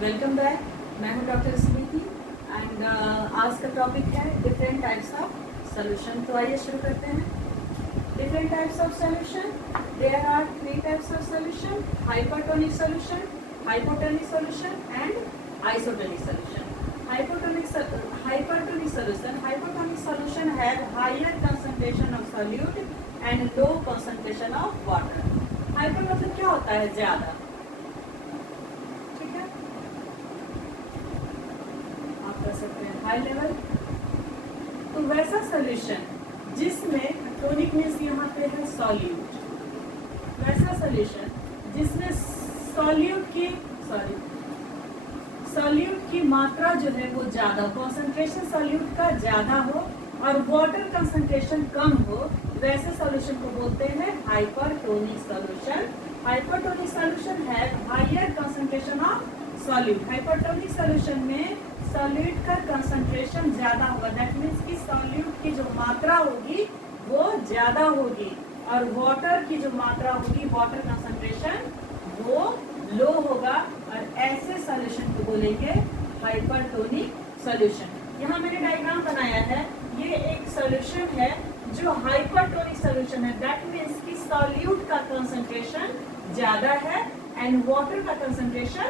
Welcome back. मैं हूं doctor Smriti and आज का टॉपिक है डिफरेंट टाइप्स ऑफ सॉल्यूशन। तो आइए शुरू करते हैं। Different types of solution, there are three types of solution: hypertonic solution, hypotonic solution and isotonic solution. Hypertonic solution have higher concentration of solute and low concentration of water. Hyper मतलब क्या होता है? ज्यादा। ठीक है, आप कर सकते हैं हाई लेवल। तो वैसा सॉल्यूशन जिसमें टोनिक मीन्स यहाँ पे है सॉल्यूट, वैसा सॉल्यूशन जिसमें सॉल्यूट की मात्रा जो है वो ज्यादा, कॉन्सेंट्रेशन सॉल्यूट का ज्यादा हो और वाटर कंसंट्रेशन कम हो, वैसे सॉल्यूशन को बोलते हैं हाइपरटोनिक सॉल्यूशन। हाइपरटोनिक सॉल्यूशन है higher concentration of solute. Hypertonic solution में सॉल्यूट का कंसंट्रेशन ज्यादा होगा, दैट मीन्स कि सॉल्यूट की जो मात्रा होगी वो ज्यादा होगी और वाटर की जो मात्रा होगी, वाटर कंसंट्रेशन वो लो होगा और ऐसे सॉल्यूशन को बोलेंगे हाइपरटोनिक सॉल्यूशन। यहाँ मैंने डायग्राम बनाया है, ये एक सॉल्यूशन है जो हाइपरटोनिक सॉल्यूशन है, दैट मीन्स कि सॉल्यूट का कंसंट्रेशन ज्यादा है एंड वाटर का कंसंट्रेशन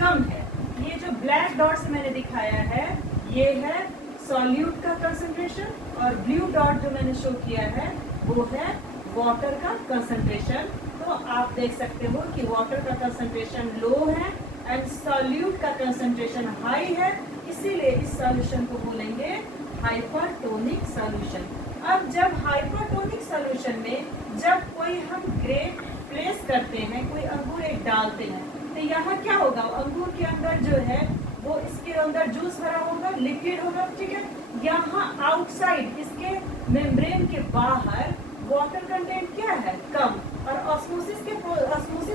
कम है। ये जो ब्लैक डॉट्स मैंने दिखाया है ये है सॉल्यूट का कंसंट्रेशन और ब्लू डॉट जो मैंने शो किया है वो है वाटर का कंसंट्रेशन। तो आप देख सकते हो कि वाटर का कंसंट्रेशन लो है एंड सॉल्यूट का कंसंट्रेशन हाई है, इसीलिए इस सॉल्यूशन को बोलेंगे हाइपरटोनिक सॉल्यूशन। अब जब हाइपरटोनिक सॉल्यूशन में जब कोई हम ग्रेप प्लेस करते हैं, कोई अंगूर एक डालते हैं, तो यहाँ क्या होगा? अंगूर के अंदर जो है वो इसके अंदर जूस भरा होगा, लिक्विड होगा, ठीक है। यहाँ आउटसाइड इसके मेम्ब्रेन के बाहर वाटर कंटेंट क्या है? कम। और ऑस्मोसिस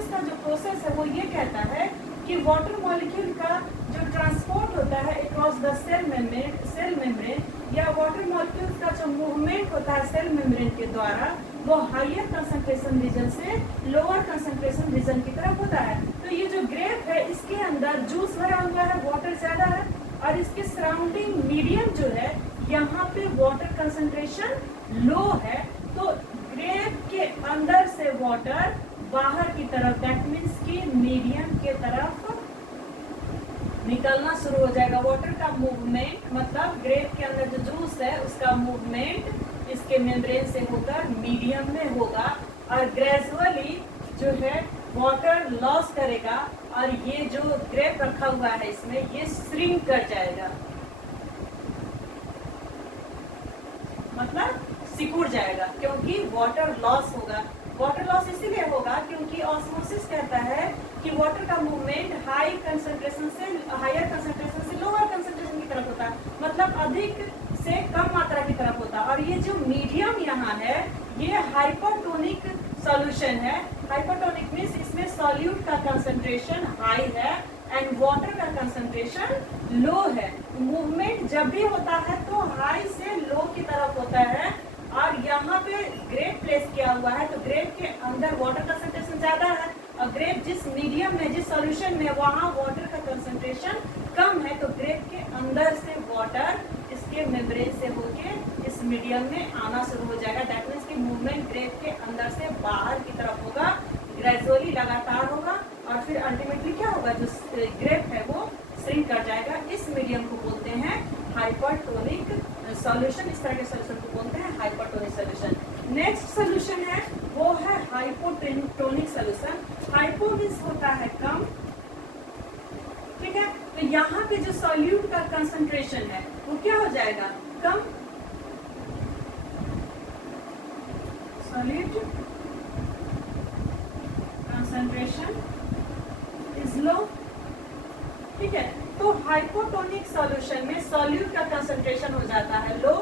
का जो प्रोसेस है वो ये कहता है कि वाटर मॉलिक्यूल का जो ट्रांसपोर्ट होता है अक्रॉस द सेल मेम्ब्रेन या वाटर मॉलिक्यूल का जो मूवमेंट होता है सेल मेम्ब्रेन के द्वारा, वो हायर कंसंट्रेशन रीजन से लोअर कंसंट्रेशन रीजन की तरफ होता है। तो ये जो ग्रेप है इसके अंदर जूस भरा हुआ है, वाटर ज्यादा है और इसके सराउंडिंग मीडियम जो है यहाँ पे वाटर कंसंट्रेशन लो है। तो ग्रेप के अंदर से वाटर बाहर की तरफ, दैट मीन्स कि मीडियम के तरफ निकलना शुरू हो जाएगा। वाटर का मूवमेंट मतलब ग्रेप के अंदर जो जूस है उसका मूवमेंट इसके मेम्ब्रेन से होकर मीडियम में होगा और ग्रेजुअली जो है वाटर लॉस करेगा और ये जो ग्रेप रखा हुआ है इसमें ये श्रिंक कर जाएगा, मतलब सिकुड़ जाएगा, क्योंकि वाटर लॉस होगा। वाटर लॉस इसीलिए होगा क्योंकि ऑस्मोसिस कहता है कि वाटर का मूवमेंट हायर कंसंट्रेशन से लोअर कंसंट्रेशन की तरफ होता है, मतलब अधिक से कम मात्रा की तरफ होता है। और ये जो मीडियम यहाँ है ये हाइपरटोनिक सॉल्यूशन है। हाइपरटोनिक मीन्स इसमें सॉल्यूट का कंसंट्रेशन हाई है एंड वाटर का कंसंट्रेशन लो है। मूवमेंट जब भी होता है तो हाई से लो की तरफ होता है और यहाँ पे ग्रेप प्लेस किया हुआ है तो ग्रेप के अंदर वाटर कंसंट्रेशन ज्यादा है और ग्रेप जिस मीडियम में, जिस सॉल्यूशन में, वहाँ वाटर का कंसंट्रेशन कम है, तो ग्रेप के अंदर से वाटर इसके मेम्ब्रेन से होके इस मीडियम में आना शुरू हो जाएगा। दैट मीन्स कि मूवमेंट ग्रेप के अंदर से बाहर की तरफ होगा, ग्रेजुअली लगातार होगा और फिर अल्टीमेटली क्या होगा? जो ग्रेप है वो श्रिंक कर जाएगा। इस मीडियम को बोलते हैं हाइपरटोनिक सॉल्यूशन। इस तरह के सॉल्यूशन को बोलते हैं हाइपरटोनिक सॉल्यूशन। नेक्स्ट सॉल्यूशन है वो है हाइपोटोनिक सॉल्यूशन। हाइपो मींस होता है कम, ठीक है। तो यहाँ पे जो सॉल्यूट का कंसंट्रेशन है वो क्या हो जाएगा? कम। सॉल्यूट कंसंट्रेशन इज लो, ठीक है। तो हाइपोटोनिक सॉल्यूशन में सॉल्यूट का कंसंट्रेशन हो जाता है लो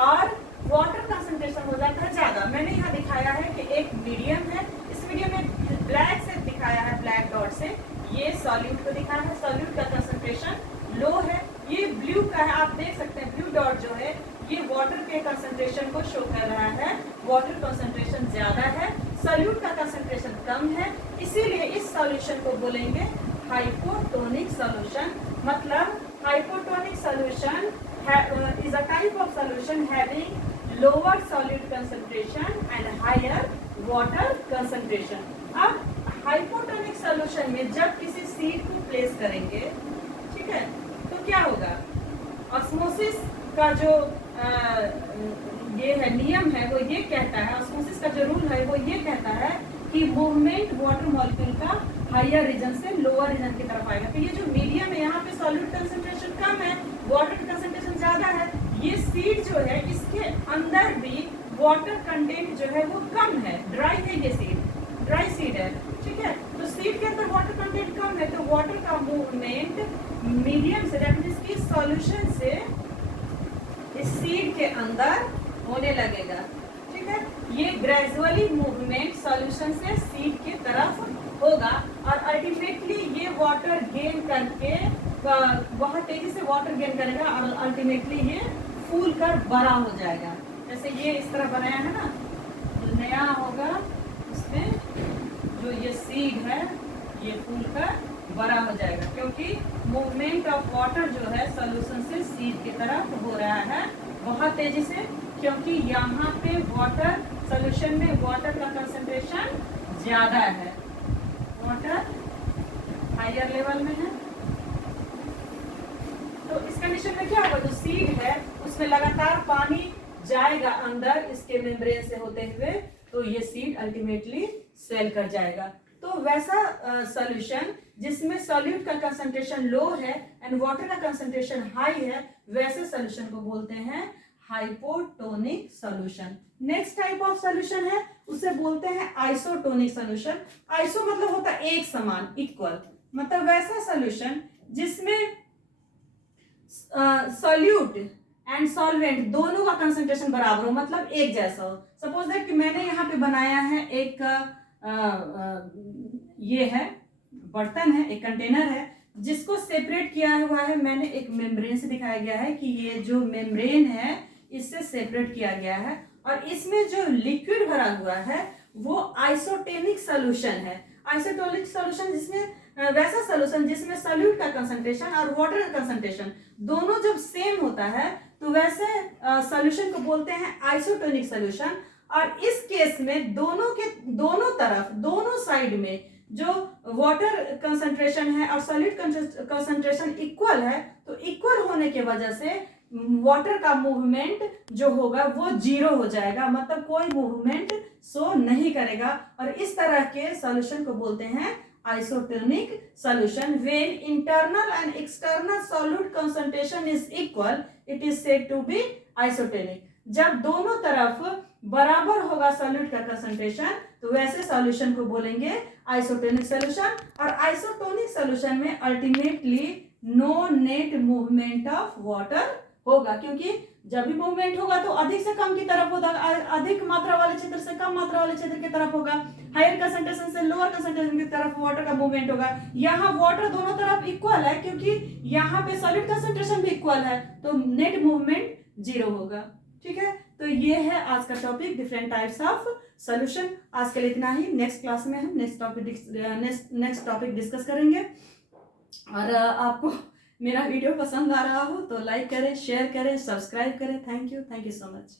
और वाटर कंसंट्रेशन हो जाता है ज्यादा। मैंने यहाँ दिखाया है कि एक मीडियम है, इस मीडियम में ब्लैक से दिखाया है, ब्लैक डॉट से ये सॉल्यूट को दिखाया है, सॉल्यूट का कंसंट्रेशन लो है। ये ब्लू का है, आप देख सकते हैं ब्लू डॉट जो है ये वाटर के कंसंट्रेशन को शो कर रहा है, वाटर कंसंट्रेशन ज्यादा है, सॉल्यूट का कंसंट्रेशन कम है, इसीलिए इस सॉल्यूशन को बोलेंगे हाइपोटोनिक सॉल्यूशन, मतलब hypotonic solution is a type of solution having lower solute concentration and higher water concentration. अब हाइपोटोनिक सॉल्यूशन में जब किसी सीड को प्लेस करेंगे, ठीक है, तो क्या होगा, ऑस्मोसिस का जो ये है नियम है वो ये कहता है, ऑस्मोसिस का जो रूल है वो ये कहता है कि मूवमेंट वाटर मॉलिक्यूल का हायर रीजन से लोअर रीजन की तरफ आएगा। तो ये जो मीडियम है यहाँ पे सॉल्यूट कंसंट्रेशन कम है, वाटर कंसंट्रेशन ज्यादा है, ये सीड जो है इसके अंदर भी वाटर कंटेंट जो है वो कम है, ड्राई है, ये सीड ड्राई सीड है, ठीक है। तो सीड के अंदर वाटर कंटेंट कम है, तो वाटर का मूवमेंट मीडियम से, दैट मींस कि सॉल्यूशन से इस सीड के अंदर होने लगेगा, ठीक है। ये ग्रेजुअली मूवमेंट सॉल्यूशन से सीड की तरफ होगा और अल्टीमेटली ये वाटर गेन करके बहुत तेजी से वाटर गेन करेगा और अल्टीमेटली ये फूल कर बड़ा हो जाएगा। जैसे ये इस तरह बनाया है ना, जो नया होगा इसमें जो ये सीड है ये फूल कर बड़ा हो जाएगा, क्योंकि मूवमेंट ऑफ वाटर जो है सॉल्यूशन से सीड की तरफ हो रहा है बहुत तेजी से, क्योंकि यहाँ पे वाटर सॉल्यूशन में वाटर का कंसंट्रेशन ज्यादा है, वाटर हायर लेवल में है। तो इस कंडीशन में क्या होगा, जो सीड है उसमें लगातार पानी जाएगा अंदर इसके मेम्ब्रेन से होते हुए, तो ये सीड अल्टीमेटली सेल कर जाएगा। तो वैसा सॉल्यूशन जिसमें सॉल्यूट का कंसंट्रेशन लो है एंड वाटर का कंसंट्रेशन हाई है, वैसे सॉल्यूशन को बोलते हैं hypotonic solution. Next type of solution है उसे बोलते हैं आइसोटोनिक सॉल्यूशन। आइसो मतलब होता है एक समान, इक्वल, मतलब वैसा सॉल्यूशन जिसमें सॉल्यूट एंड सॉल्वेंट दोनों का कंसंट्रेशन बराबर हो, मतलब एक जैसा हो। सपोज दैट कि मैंने यहाँ पे बनाया है एक ये है बर्तन है, एक कंटेनर है, जिसको सेपरेट किया हुआ है मैंने एक मेम्ब्रेन से, दिखाया गया है कि ये जो मेम्ब्रेन है इससे सेपरेट किया गया है, और इसमें जो लिक्विड भरा हुआ है वो आइसोटोनिक सॉल्यूशन है। आइसोटोनिक सॉल्यूशन जिसमें वैसा सॉल्यूशन जिसमें सॉल्यूट का कंसंट्रेशन और वाटर का कंसंट्रेशन दोनों जब सेम होता है, तो वैसे सॉल्यूशन को बोलते हैं आइसोटोनिक सॉल्यूशन। और इस केस में दोनों तरफ, दोनों साइड में जो वाटर कंसंट्रेशन है और सॉल्यूट कंसंट्रेशन इक्वल है, तो इक्वल होने की वजह से वाटर का मूवमेंट जो होगा वो जीरो हो जाएगा, मतलब कोई मूवमेंट शो नहीं करेगा। और इस तरह के सॉल्यूशन को बोलते हैं isotonic solution. When internal and external solute concentration is equal, it is said to be isotonic. जब दोनों तरफ बराबर होगा सॉल्यूट का कंसंट्रेशन, तो वैसे सॉल्यूशन को बोलेंगे आइसोटोनिक सॉल्यूशन। और आइसोटोनिक सॉल्यूशन में ultimately no net movement of water होगा, क्योंकि जब भी मूवमेंट होगा तो अधिक से कम की तरफ होगा, अधिक मात्रा वाले क्षेत्र से कम मात्रा वाले क्षेत्र की तरफ होगा, हायर कंसंट्रेशन से लोअर कंसंट्रेशन की तरफ वाटर का मूवमेंट होगा। यहाँ वाटर दोनों तरफ इक्वल है, क्योंकि यहाँ पे सॉलिड कंसंट्रेशन भी इक्वल है, तो नेट मूवमेंट जीरो होगा, ठीक है। तो ये है आज का topic, different types of solution. आज के लिए इतना ही, नेक्स्ट क्लास में हम नेक्स्ट टॉपिक डिस्कस करेंगे। और आपको मेरा वीडियो पसंद आ रहा हो तो लाइक करें, शेयर करें, सब्सक्राइब करें। Thank you so much.